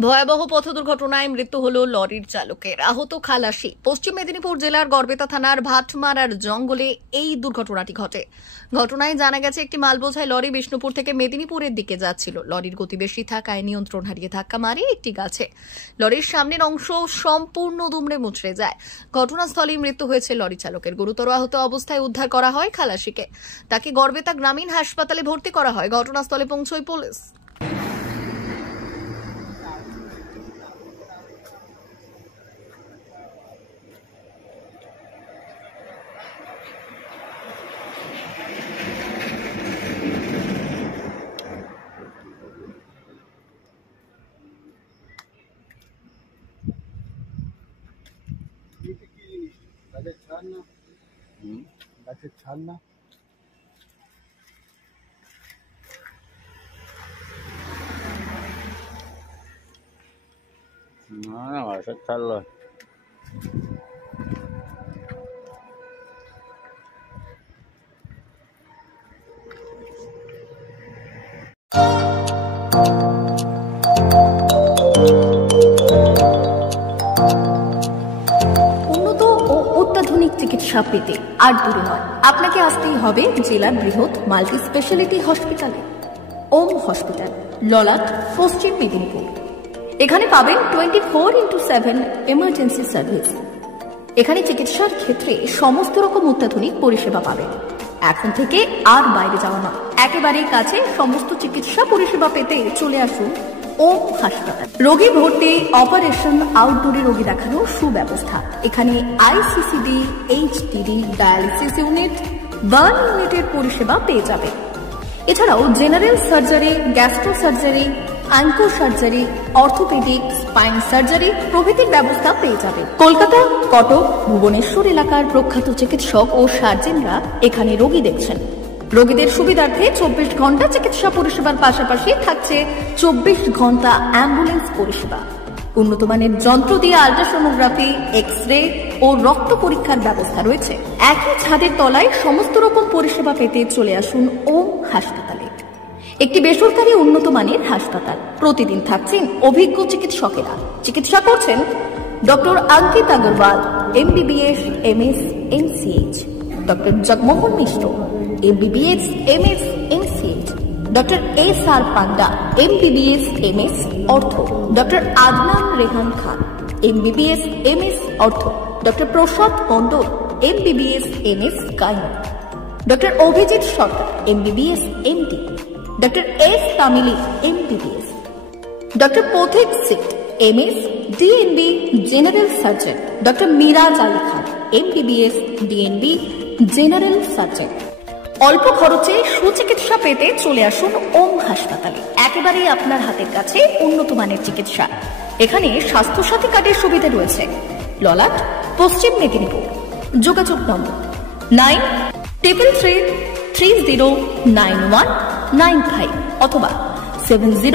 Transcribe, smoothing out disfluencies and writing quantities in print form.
ভয়াবহ পথ দুর্ঘটনায় মৃত্যু হল লরির চালকের, আহত খালাসি। পশ্চিম মেদিনীপুর জেলার গড়বেতা থানার ভাটমারার জঙ্গলে এই দুর্ঘটনাটি ঘটে। ঘটনায় জানা গেছে, একটি মালবোঝাই লরি বিষ্ণুপুর থেকে মেদিনীপুরের দিকে যাচ্ছিল। লরির গতি বেশি থাকায় নিয়ন্ত্রণ হারিয়ে ধাক্কা মারে একটি গাছে। লরির সামনের অংশ সম্পূর্ণ দুমড়ে মুচড়ে যায়। ঘটনাস্থলেই মৃত্যু হয়েছে লরি চালকের। গুরুতর আহত অবস্থায় উদ্ধার করা হয় খালাসিকে। তাকে গড়বেতা গ্রামীণ হাসপাতালে ভর্তি করা হয়। ঘটনাস্থলে পৌঁছয় পুলিশ। গাছের ছাল না গাছের ছাল নয়। অত্যাধুনিক চিকিৎসা পেতে আর দূরে নয়, আপনাকে আসতেই হবে জেলার বৃহৎ মাল্টি স্পেশালিটি হসপিটালে, ওম হসপিটাল, ললাট, পশ্চিম মেদিনীপুর। এখানে পাবেন 24x7 এমার্জেন্সি সার্ভিস। এখানে চিকিৎসার ক্ষেত্রে সমস্ত রকম অত্যাধুনিক পরিষেবা পাবেন। এখন থেকে আর বাইরে যাওয়া নয়, একেবারেই কাছে সমস্ত চিকিৎসা পরিষেবা পেতে চলে আসুন ওম হাসপাতাল। রোগী ভর্তি, অপারেশন, আউটডোরে রোগী দেখানোর সুব্যবস্থা। এখানে ICCD, HDD, dialysis unit, burn ইউনিটের পরিষেবা পেয়ে যাবে। এছাড়াও general surgery, gastro surgery, onco surgery, orthopaedic, spine surgery প্রভৃতির ব্যবস্থা পেয়ে যাবে। কলকাতা, কটক, ভুবনেশ্বর এলাকার প্রখ্যাত চিকিৎসক ও সার্জেনরা এখানে রোগী দেখছেন। রোগীদের সুবিধার্থে 24 ঘন্টা চিকিৎসা পরিষেবার পাশাপাশি থাকছে 24 ঘন্টা অ্যাম্বুলেন্স পরিষেবা। উন্নত মানের যন্ত্র দিয়ে আল্ট্রাসোনোগ্রাফি, এক্স-রে ও রক্ত পরীক্ষার ব্যবস্থা রয়েছে। একই ছাদের তলায় সমস্ত রকম পরিষেবা পেতে চলে আসুন ওম হাসপাতালে। একটি বেসরকারি উন্নত মানের হাসপাতাল। প্রতিদিন থাকছেন অভিজ্ঞ চিকিৎসকেরা। চিকিৎসা করছেন doctor Ankit Agarwal, MBBS, MS, MCH, doctor Jagmohan Mishra, MBBS, MS, MCH, doctor SR Panda, MBBS, MS, ortho, doctor Adnan Rehan Khan, MBBS, MS, ortho, doctor Prasad Mandal, MBBS, MS, gynae, doctor Abhijit Sarkar, MBBS, MD, doctor S Tamili, MBBS, doctor Pathik সিট, MS, DNB, general surgeon, doctor Miraj Ali Khan, MBBS, DNB, general surgeon. অল্প খরচে সুচিকিৎসা পেতে চলে আসুন ওম হাসপাতালে। একেবারেই আপনার হাতের কাছে উন্নত মানের চিকিৎসা। এখানে স্বাস্থ্যসাথী কার্ডের সুবিধা রয়েছে। ললাট, পশ্চিম মেদিনীপুর। যোগাযোগ নম্বর 9333309195 অথবা 70